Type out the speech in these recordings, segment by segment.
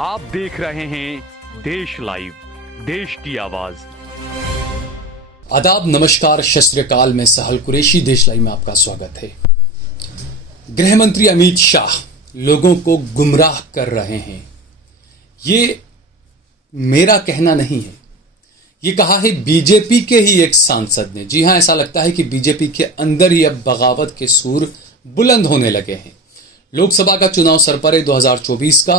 आप देख रहे हैं देश लाइव, देश की आवाज। आदाब, नमस्कार, सत श्री अकाल। मैं सहल कुरैशी, देश लाइव में आपका स्वागत है। गृह मंत्री अमित शाह लोगों को गुमराह कर रहे हैं, ये मेरा कहना नहीं है। ये कहा है बीजेपी के ही एक सांसद ने। जी हां, ऐसा लगता है कि बीजेपी के अंदर ही अब बगावत के सूर बुलंद होने लगे हैं। लोकसभा का चुनाव सर पर है 2024 का।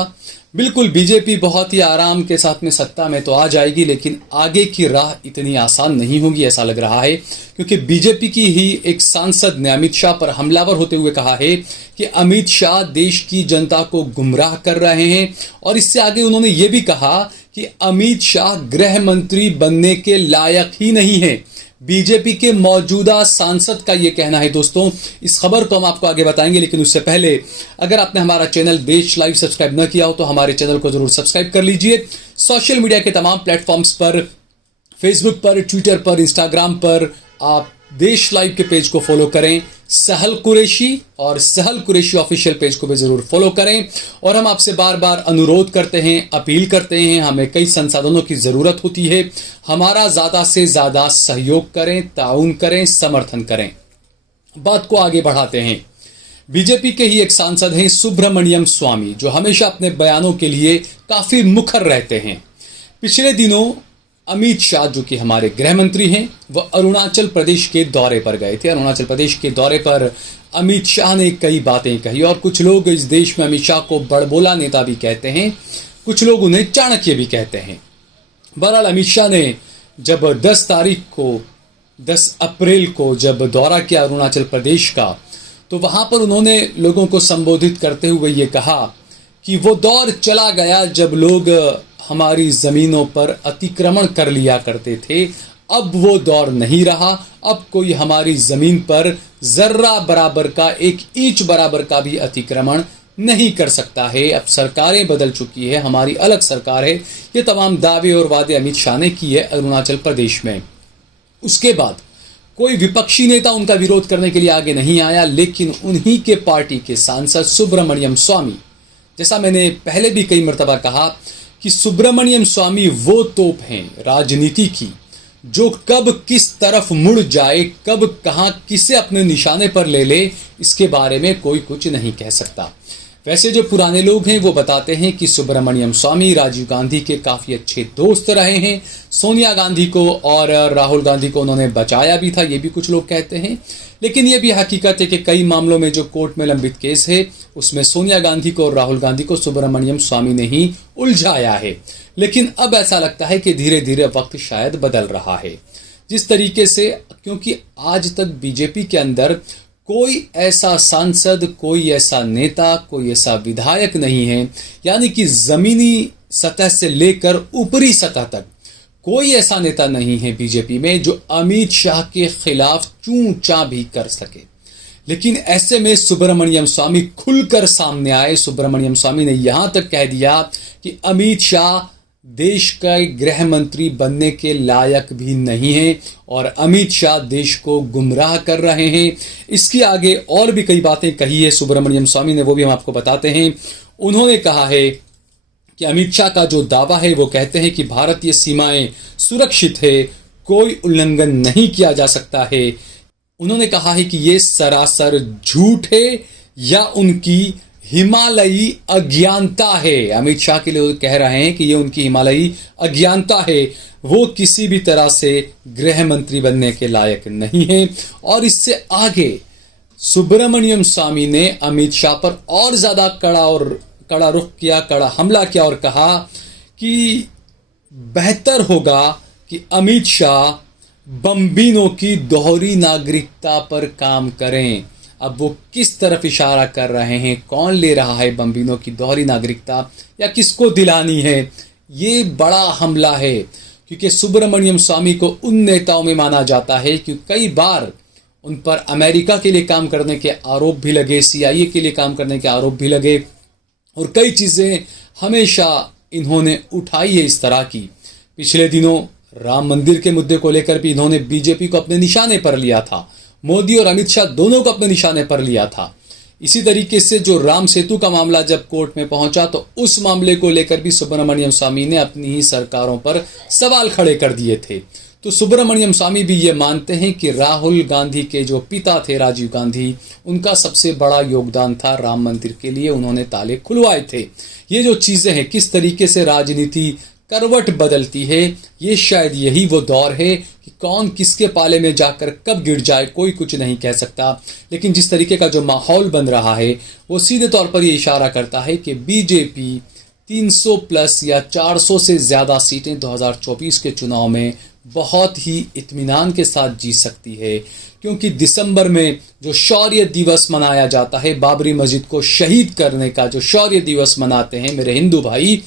बिल्कुल बीजेपी बहुत ही आराम के साथ में सत्ता में तो आ जाएगी, लेकिन आगे की राह इतनी आसान नहीं होगी ऐसा लग रहा है, क्योंकि बीजेपी की ही एक सांसद ने अमित शाह पर हमलावर होते हुए कहा है कि अमित शाह देश की जनता को गुमराह कर रहे हैं। और इससे आगे उन्होंने ये भी कहा कि अमित शाह गृह मंत्री बनने के लायक ही नहीं है। बीजेपी के मौजूदा सांसद का यह कहना है। दोस्तों, इस खबर को हम आपको आगे बताएंगे, लेकिन उससे पहले अगर आपने हमारा चैनल देश लाइव सब्सक्राइब न किया हो तो हमारे चैनल को जरूर सब्सक्राइब कर लीजिए। सोशल मीडिया के तमाम प्लेटफॉर्म्स पर, फेसबुक पर, ट्विटर पर, इंस्टाग्राम पर आप देश लाइव के पेज को फॉलो करें, सहल कुरैशी, और सहल कुरैशी ऑफिशियल पेज को भी जरूर फॉलो करें। और हम आपसे बार बार अनुरोध करते हैं, अपील करते हैं, हमें कई संसाधनों की जरूरत होती है। हमारा ज्यादा से ज्यादा सहयोग करें, ताउन करें, समर्थन करें। बात को आगे बढ़ाते हैं। बीजेपी के ही एक सांसद हैं सुब्रमण्यम स्वामी, जो हमेशा अपने बयानों के लिए काफी मुखर रहते हैं। पिछले दिनों अमित शाह, जो कि हमारे गृह मंत्री हैं, वह अरुणाचल प्रदेश के दौरे पर गए थे। अरुणाचल प्रदेश के दौरे पर अमित शाह ने कई बातें कही, और कुछ लोग इस देश में अमित शाह को बड़बोला नेता भी कहते हैं, कुछ लोग उन्हें चाणक्य भी कहते हैं। बहरहाल अमित शाह ने जब 10 अप्रैल को जब दौरा किया अरुणाचल प्रदेश का, तो वहां पर उन्होंने लोगों को संबोधित करते हुए ये कहा कि वो दौर चला गया जब लोग हमारी जमीनों पर अतिक्रमण कर लिया करते थे। अब वो दौर नहीं रहा। अब कोई हमारी जमीन पर जर्रा बराबर का, एक इंच बराबर का भी अतिक्रमण नहीं कर सकता है। अब सरकारें बदल चुकी है, हमारी अलग सरकार है। ये तमाम दावे और वादे अमित शाह ने किए अरुणाचल प्रदेश में। उसके बाद कोई विपक्षी नेता उनका विरोध करने के लिए आगे नहीं आया, लेकिन उन्हीं के पार्टी के सांसद सुब्रमण्यम स्वामी, जैसा मैंने पहले भी कई मर्तबा कहा कि सुब्रमण्यम स्वामी वो तोप हैं राजनीति की, जो कब किस तरफ मुड़ जाए, कब कहां किसे अपने निशाने पर ले ले, इसके बारे में कोई कुछ नहीं कह सकता। वैसे जो पुराने लोग हैं वो बताते हैं कि सुब्रमण्यम स्वामी राजीव गांधी के काफी अच्छे दोस्त रहे हैं। सोनिया गांधी को और राहुल गांधी को उन्होंने बचाया भी था, ये भी कुछ लोग कहते हैं। लेकिन ये भी हकीकत है कि कई मामलों में जो कोर्ट में लंबित केस है, उसमें सोनिया गांधी को और राहुल गांधी को सुब्रमण्यम स्वामी ने ही उलझाया है। लेकिन अब ऐसा लगता है कि धीरे धीरे वक्त शायद बदल रहा है। जिस तरीके से, क्योंकि आज तक बीजेपी के अंदर कोई ऐसा सांसद, कोई ऐसा नेता, कोई ऐसा विधायक नहीं है, यानी कि जमीनी सतह से लेकर ऊपरी सतह तक कोई ऐसा नेता नहीं है बीजेपी में जो अमित शाह के खिलाफ चूं चां भी कर सके। लेकिन ऐसे में सुब्रमण्यम स्वामी खुलकर सामने आए। सुब्रमण्यम स्वामी ने यहां तक कह दिया कि अमित शाह देश का गृह मंत्री बनने के लायक भी नहीं है, और अमित शाह देश को गुमराह कर रहे हैं। इसके आगे और भी कई बातें कही है सुब्रमण्यम स्वामी ने, वो भी हम आपको बताते हैं। उन्होंने कहा है कि अमित शाह का जो दावा है, वो कहते हैं कि भारतीय सीमाएं सुरक्षित है, कोई उल्लंघन नहीं किया जा सकता है। उन्होंने कहा है कि ये सरासर झूठ है या उनकी हिमालयी अज्ञानता है। अमित शाह के लिए कह रहे हैं कि ये उनकी हिमालयी अज्ञानता है, वो किसी भी तरह से गृह मंत्री बनने के लायक नहीं है। और इससे आगे सुब्रमण्यम स्वामी ने अमित शाह पर और ज्यादा कड़ा रुख किया, कड़ा हमला किया, और कहा कि बेहतर होगा कि अमित शाह बम्बिनों की दोहरी नागरिकता पर काम करें। अब वो किस तरफ इशारा कर रहे हैं, कौन ले रहा है बम्बिनों की दोहरी नागरिकता, या किसको दिलानी है, ये बड़ा हमला है। क्योंकि सुब्रमण्यम स्वामी को उन नेताओं में माना जाता है कि कई बार उन पर अमेरिका के लिए काम करने के आरोप भी लगे, CIA के लिए काम करने के आरोप भी लगे, और कई चीजें हमेशा इन्होंने उठाई है इस तरह की। पिछले दिनों राम मंदिर के मुद्दे को लेकर भी इन्होंने बीजेपी को अपने निशाने पर लिया था। मोदी और अमित शाह दोनों को अपने निशाने पर लिया था। इसी तरीके से जो राम सेतु का मामला जब कोर्ट में पहुंचा तो उस मामले को लेकर भी सुब्रमण्यम स्वामी ने अपनी ही सरकारों पर सवाल खड़े कर दिए थे। तो सुब्रमण्यम स्वामी भी ये मानते हैं कि राहुल गांधी के जो पिता थे राजीव गांधी, उनका सबसे बड़ा योगदान था राम मंदिर के लिए, उन्होंने ताले खुलवाए थे। ये जो चीजें हैं, किस तरीके से राजनीति करवट बदलती है, ये शायद यही वो दौर है कि कौन किसके पाले में जाकर कब गिर जाए कोई कुछ नहीं कह सकता। लेकिन जिस तरीके का जो माहौल बन रहा है वो सीधे तौर पर ये इशारा करता है कि बीजेपी 300 प्लस या 400 से ज़्यादा सीटें 2024 के चुनाव में बहुत ही इत्मीनान के साथ जीत सकती है, क्योंकि दिसंबर में जो शौर्य दिवस मनाया जाता है, बाबरी मस्जिद को शहीद करने का जो शौर्य दिवस मनाते हैं मेरे हिंदू भाई,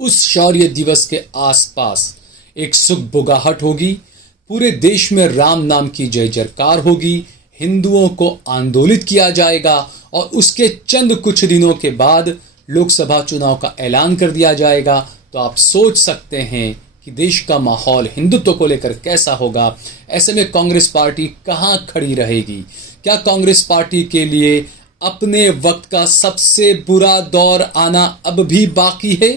उस शौर्य दिवस के आसपास एक सुगबुगाहट होगी, पूरे देश में राम नाम की जय जयकार होगी, हिंदुओं को आंदोलित किया जाएगा और उसके चंद कुछ दिनों के बाद लोकसभा चुनाव का ऐलान कर दिया जाएगा। तो आप सोच सकते हैं कि देश का माहौल हिंदुत्व को लेकर कैसा होगा। ऐसे में कांग्रेस पार्टी कहां खड़ी रहेगी? क्या कांग्रेस पार्टी के लिए अपने वक्त का सबसे बुरा दौर आना अब भी बाकी है?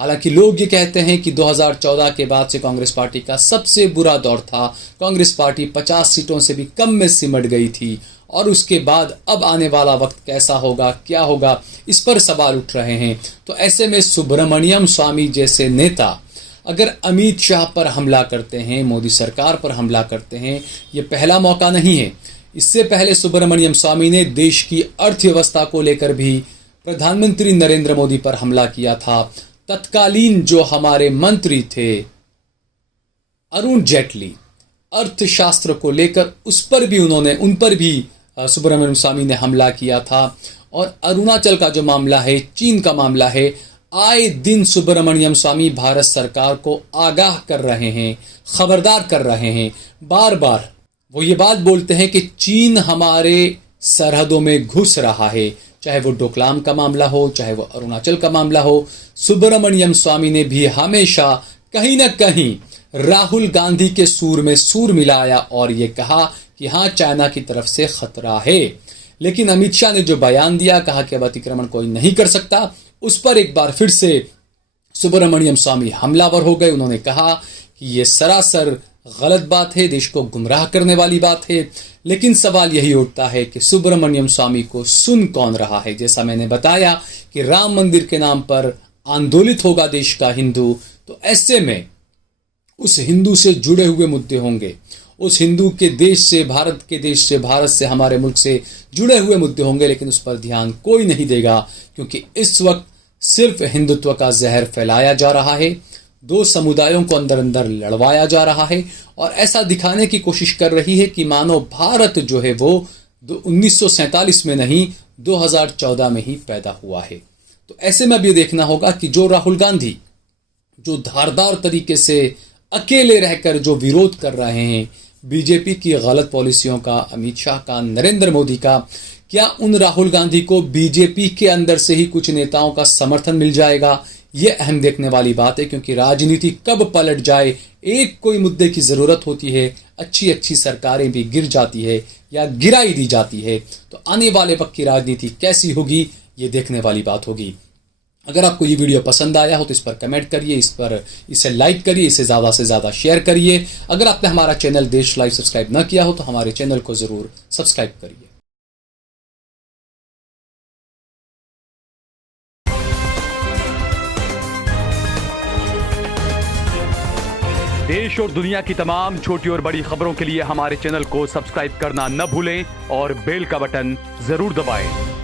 हालांकि लोग ये कहते हैं कि 2014 के बाद से कांग्रेस पार्टी का सबसे बुरा दौर था, कांग्रेस पार्टी 50 सीटों से भी कम में सिमट गई थी, और उसके बाद अब आने वाला वक्त कैसा होगा, क्या होगा, इस पर सवाल उठ रहे हैं। तो ऐसे में सुब्रमण्यम स्वामी जैसे नेता अगर अमित शाह पर हमला करते हैं, मोदी सरकार पर हमला करते हैं, ये पहला मौका नहीं है। इससे पहले सुब्रमण्यम स्वामी ने देश की अर्थव्यवस्था को लेकर भी प्रधानमंत्री नरेंद्र मोदी पर हमला किया था। तत्कालीन जो हमारे मंत्री थे अरुण जेटली, अर्थशास्त्र को लेकर उन पर भी सुब्रमण्यम स्वामी ने हमला किया था। और अरुणाचल का जो मामला है, चीन का मामला है, आए दिन सुब्रमण्यम स्वामी भारत सरकार को आगाह कर रहे हैं, खबरदार कर रहे हैं। बार बार वो ये बात बोलते हैं कि चीन हमारे सरहदों में घुस रहा है, चाहे वो डोकलाम का मामला हो, चाहे वो अरुणाचल का मामला हो। सुब्रमण्यम स्वामी ने भी हमेशा कहीं ना कहीं राहुल गांधी के सूर में सूर मिलाया और ये कहा कि हाँ, चाइना की तरफ से खतरा है। लेकिन अमित शाह ने जो बयान दिया, कहा कि अब अतिक्रमण कोई नहीं कर सकता, उस पर एक बार फिर से सुब्रमण्यम स्वामी हमलावर हो गए। उन्होंने कहा कि ये सरासर गलत बात है, देश को गुमराह करने वाली बात है। लेकिन सवाल यही उठता है कि सुब्रमण्यम स्वामी को सुन कौन रहा है? जैसा मैंने बताया कि राम मंदिर के नाम पर आंदोलित होगा देश का हिंदू, तो ऐसे में उस हिंदू से जुड़े हुए मुद्दे होंगे, उस हिंदू के देश से, भारत के देश से, भारत से, हमारे मुल्क से जुड़े हुए मुद्दे होंगे, लेकिन उस पर ध्यान कोई नहीं देगा, क्योंकि इस वक्त सिर्फ हिंदुत्व का जहर फैलाया जा रहा है, दो समुदायों को अंदर अंदर लड़वाया जा रहा है और ऐसा दिखाने की कोशिश कर रही है कि मानो भारत जो है वो 1947 में नहीं 2014 में ही पैदा हुआ है। तो ऐसे में अब ये देखना होगा कि जो राहुल गांधी जो धारदार तरीके से अकेले रहकर जो विरोध कर रहे हैं बीजेपी की गलत पॉलिसियों का, अमित शाह का, नरेंद्र मोदी का, क्या उन राहुल गांधी को बीजेपी के अंदर से ही कुछ नेताओं का समर्थन मिल जाएगा? ये अहम देखने वाली बात है, क्योंकि राजनीति कब पलट जाए, एक कोई मुद्दे की जरूरत होती है, अच्छी अच्छी सरकारें भी गिर जाती है या गिराई दी जाती है। तो आने वाले वक्त की राजनीति कैसी होगी, ये देखने वाली बात होगी। अगर आपको ये वीडियो पसंद आया हो तो इस पर कमेंट करिए, इसे लाइक करिए, इसे ज़्यादा से ज़्यादा शेयर करिए। अगर आपने हमारा चैनल देश लाइव सब्सक्राइब न किया हो तो हमारे चैनल को ज़रूर सब्सक्राइब करिए। देश और दुनिया की तमाम छोटी और बड़ी खबरों के लिए हमारे चैनल को सब्सक्राइब करना न भूलें और बेल का बटन जरूर दबाएं।